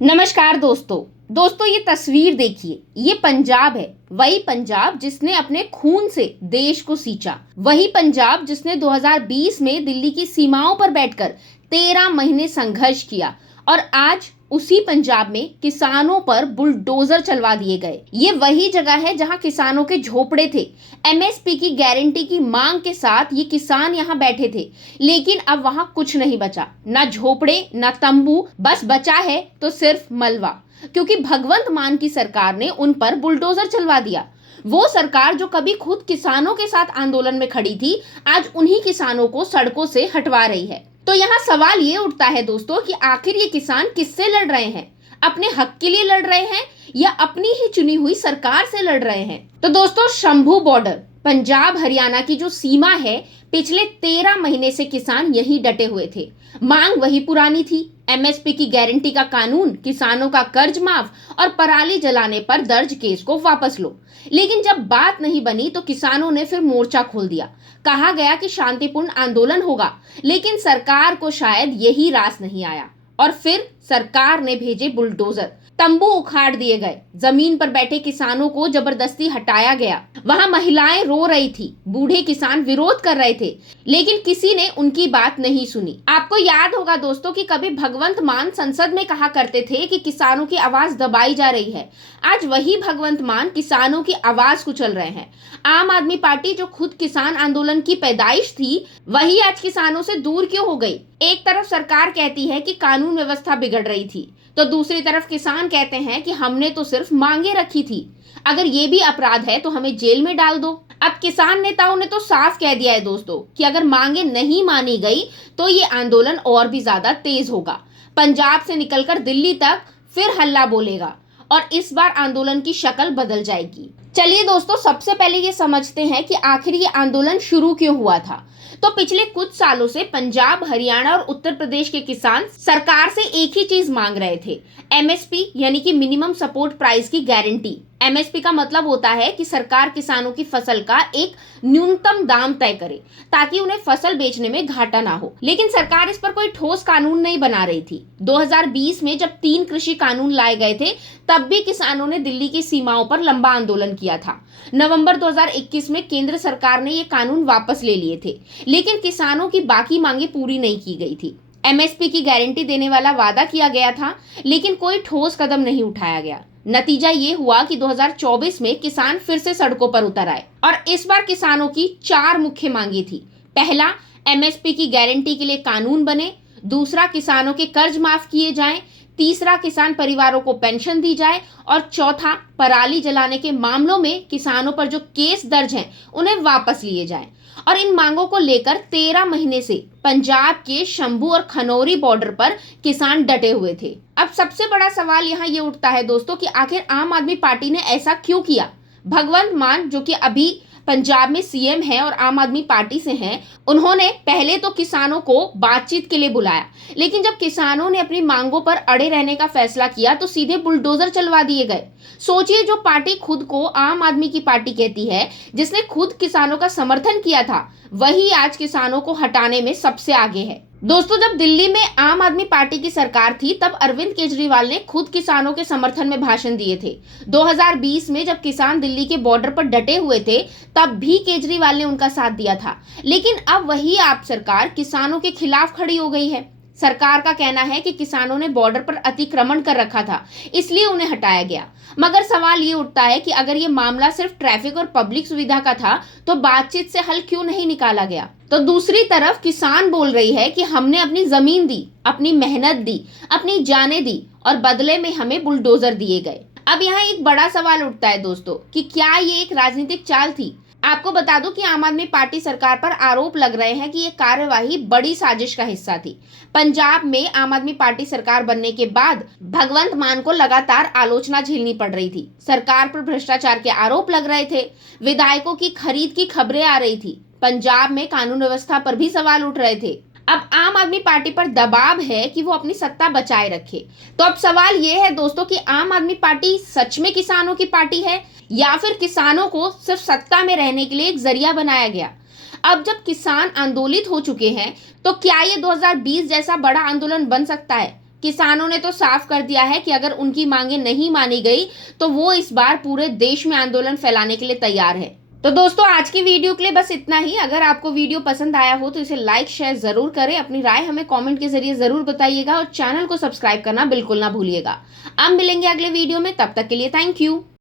नमस्कार दोस्तों ये तस्वीर देखिए। ये पंजाब है, वही पंजाब जिसने अपने खून से देश को सींचा, वही पंजाब जिसने 2020 में दिल्ली की सीमाओं पर बैठकर 13 महीने संघर्ष किया और आज उसी पंजाब में किसानों पर बुलडोजर चलवा दिए गए। ये वही जगह है जहां किसानों के झोपड़े थे। एमएसपी की गारंटी की मांग के साथ ये किसान यहाँ बैठे थे, लेकिन अब वहां कुछ नहीं बचा, ना झोपड़े ना तंबू, बस बचा है तो सिर्फ मलबा, क्योंकि भगवंत मान की सरकार ने उन पर बुलडोजर चलवा दिया। वो सरकार जो कभी खुद किसानों के साथ आंदोलन में खड़ी थी, आज उन्हीं किसानों को सड़कों से हटवा रही है। तो यहाँ सवाल ये उठता है दोस्तों कि आखिर ये किसान किससे लड़ रहे हैं? अपने हक के लिए लड़ रहे हैं या अपनी ही चुनी हुई सरकार से लड़ रहे हैं? तो दोस्तों, शंभू बॉर्डर, पंजाब हरियाणा की जो सीमा है, पिछले 13 महीने से किसान यहीं डटे हुए थे। मांग वही पुरानी थी, एमएसपी की गारंटी का कानून, किसानों का कर्ज माफ और पराली जलाने पर दर्ज केस को वापस लो। लेकिन जब बात नहीं बनी तो किसानों ने फिर मोर्चा खोल दिया। कहा गया कि शांतिपूर्ण आंदोलन होगा, लेकिन सरकार को शायद यही रास नहीं आया और फिर सरकार ने भेजे बुलडोजर। तंबू उखाड़ दिए गए, जमीन पर बैठे किसानों को जबरदस्ती हटाया गया। वहां महिलाएं रो रही थी, बूढ़े किसान विरोध कर रहे थे, लेकिन किसी ने उनकी बात नहीं सुनी। आपको याद होगा दोस्तों कि कभी भगवंत मान संसद में कहा करते थे कि किसानों की आवाज दबाई जा रही है। आज वही भगवंत मान किसानों की आवाज कुचल रहे हैं। आम आदमी पार्टी जो खुद किसान आंदोलन की पैदाइश थी, वही आज किसानों से दूर क्यों हो गई? एक तरफ सरकार कहती है कि कानून व्यवस्था बिगड़ रही थी, तो दूसरी तरफ किसान कहते हैं कि हमने तो सिर्फ मांगे रखी थी, अगर ये भी अपराध है तो हमें जेल में डाल दो। अब किसान नेताओं ने तो साफ कह दिया है दोस्तों कि अगर मांगे नहीं मानी गई तो ये आंदोलन और भी ज्यादा तेज होगा। पंजाब से निकलकर दिल्ली तक फिर हल्ला बोलेगा और इस बार आंदोलन की शक्ल बदल जाएगी। चलिए दोस्तों, सबसे पहले ये समझते हैं कि आखिर ये आंदोलन शुरू क्यों हुआ था। तो पिछले कुछ सालों से पंजाब, हरियाणा और उत्तर प्रदेश के किसान सरकार से एक ही चीज मांग रहे थे, एमएसपी यानी कि मिनिमम सपोर्ट प्राइस की गारंटी। एमएसपी का मतलब होता है कि सरकार किसानों की फसल का एक न्यूनतम दाम तय करे ताकि उन्हें फसल बेचने में घाटा ना हो। लेकिन सरकार इस पर कोई ठोस कानून नहीं बना रही थी। 2020 में जब 3 कृषि कानून लाए गए थे, तब भी किसानों ने दिल्ली की सीमाओं पर लंबा आंदोलन किया था। नवंबर 2021 में केंद्र सरकार ने ये कानून वापस ले लिए थे, लेकिन किसानों की बाकी मांगे पूरी नहीं की गई थी। एमएसपी की गारंटी देने वाला वादा किया गया था, लेकिन कोई ठोस कदम नहीं उठाया गया। नतीजा ये हुआ कि 2024 में किसान फिर से सड़कों पर उतर आए और इस बार किसानों की 4 मुख्य मांगे थी। पहला, एमएसपी की गारंटी के लिए कानून बने। दूसरा, किसानों के कर्ज माफ किए जाएं। तीसरा, किसान परिवारों को पेंशन दी जाए और चौथा, पराली जलाने के मामलों में किसानों पर जो केस दर्ज हैं उन्हें वापस लिए जाएं। और इन मांगों को लेकर 13 महीने से पंजाब के शंभू और खनौरी बॉर्डर पर किसान डटे हुए थे। अब सबसे बड़ा सवाल यहाँ ये उठता है दोस्तों कि आखिर आम आदमी पार्टी ने ऐसा क्यों किया? भगवंत मान, जो कि अभी पंजाब में सीएम है और आम आदमी पार्टी से हैं, उन्होंने पहले तो किसानों को बातचीत के लिए बुलाया, लेकिन जब किसानों ने अपनी मांगों पर अड़े रहने का फैसला किया तो सीधे बुलडोजर चलवा दिए गए। सोचिए, जो पार्टी खुद को आम आदमी की पार्टी कहती है, जिसने खुद किसानों का समर्थन किया था, वही आज किसानों को हटाने में सबसे आगे है। दोस्तों, जब दिल्ली में आम आदमी पार्टी की सरकार थी, तब अरविंद केजरीवाल ने खुद किसानों के समर्थन में भाषण दिए थे। 2020 में जब किसान दिल्ली के बॉर्डर पर डटे हुए थे, तब भी केजरीवाल ने उनका साथ दिया था। लेकिन अब वही आप सरकार किसानों के खिलाफ खड़ी हो गई है। सरकार का कहना है कि किसानों ने बॉर्डर पर अतिक्रमण कर रखा था, इसलिए उन्हें हटाया गया। मगर सवाल ये उठता है कि अगर ये मामला सिर्फ ट्रैफिक और पब्लिक सुविधा का था, तो बातचीत से हल क्यों नहीं निकाला गया? तो दूसरी तरफ किसान बोल रही है कि हमने अपनी जमीन दी, अपनी मेहनत दी, अपनी जानें दी और बदले में हमें बुलडोजर दिए गए। अब यहाँ एक बड़ा सवाल उठता है दोस्तों कि क्या ये एक राजनीतिक चाल थी? आपको बता दूं कि आम आदमी पार्टी सरकार पर आरोप लग रहे हैं कि ये कार्यवाही बड़ी साजिश का हिस्सा थी। पंजाब में आम आदमी पार्टी सरकार बनने के बाद भगवंत मान को लगातार आलोचना झेलनी पड़ रही थी। सरकार पर भ्रष्टाचार के आरोप लग रहे थे, विधायकों की खरीद की खबरें आ रही थी, पंजाब में कानून व्यवस्था पर भी सवाल उठ रहे थे। अब आम आदमी पार्टी पर दबाव है कि वो अपनी सत्ता बचाए रखे। तो अब सवाल ये है दोस्तों कि आम आदमी पार्टी सच में किसानों की पार्टी है या फिर किसानों को सिर्फ सत्ता में रहने के लिए एक जरिया बनाया गया? अब जब किसान आंदोलित हो चुके हैं, तो क्या ये 2020 जैसा बड़ा आंदोलन बन सकता है? किसानों ने तो साफ कर दिया है कि अगर उनकी मांगे नहीं मानी गई तो वो इस बार पूरे देश में आंदोलन फैलाने के लिए तैयार है। तो दोस्तों आज की वीडियो के लिए बस इतना ही। अगर आपको वीडियो पसंद आया हो तो इसे लाइक शेयर जरूर करें, अपनी राय हमें कमेंट के जरिए जरूर बताइएगा और चैनल को सब्सक्राइब करना बिल्कुल ना भूलिएगा। अब मिलेंगे अगले वीडियो में, तब तक के लिए थैंक यू।